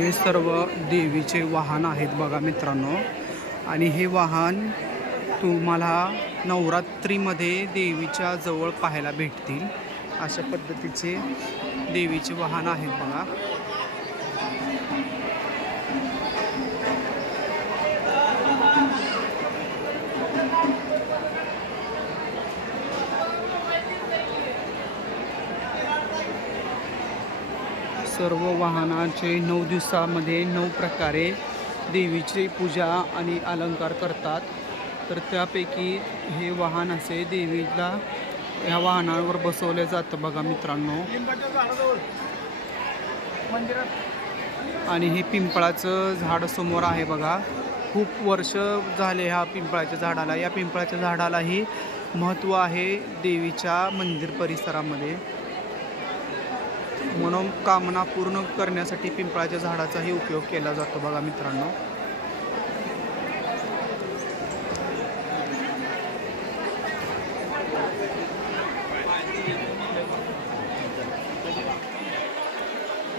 हे सर्व देवीचे वाहन आहेत बघा मित्रांनो. आणि हे वाहन तुम्हाला नवरात्रीमध्ये देवीच्या जवळ पाहायला भेटतील. अशा पद्धतीचे देवीचे वाहन आहेत बघा. सर्व वाहनाचे 9 दिवसामध्ये 9 प्रकारे देवीची पूजा आणि अलंकार करतात. तर त्यापैकी हे वाहन असे देवीला ह्या वाहनावर बसवले जातं बघा मित्रांनो. आणि हे पिंपळाचं झाड समोर आहे बघा. खूप वर्ष झाले ह्या पिंपळाच्या झाडाला. या पिंपळाच्या झाडालाही महत्त्व आहे देवीच्या मंदिर परिसरामध्ये. मनोकामना पूर्ण करण्यासाठी पिंपळाच्या झाडाचाही उपयोग केला जातो बघा मित्रांनो.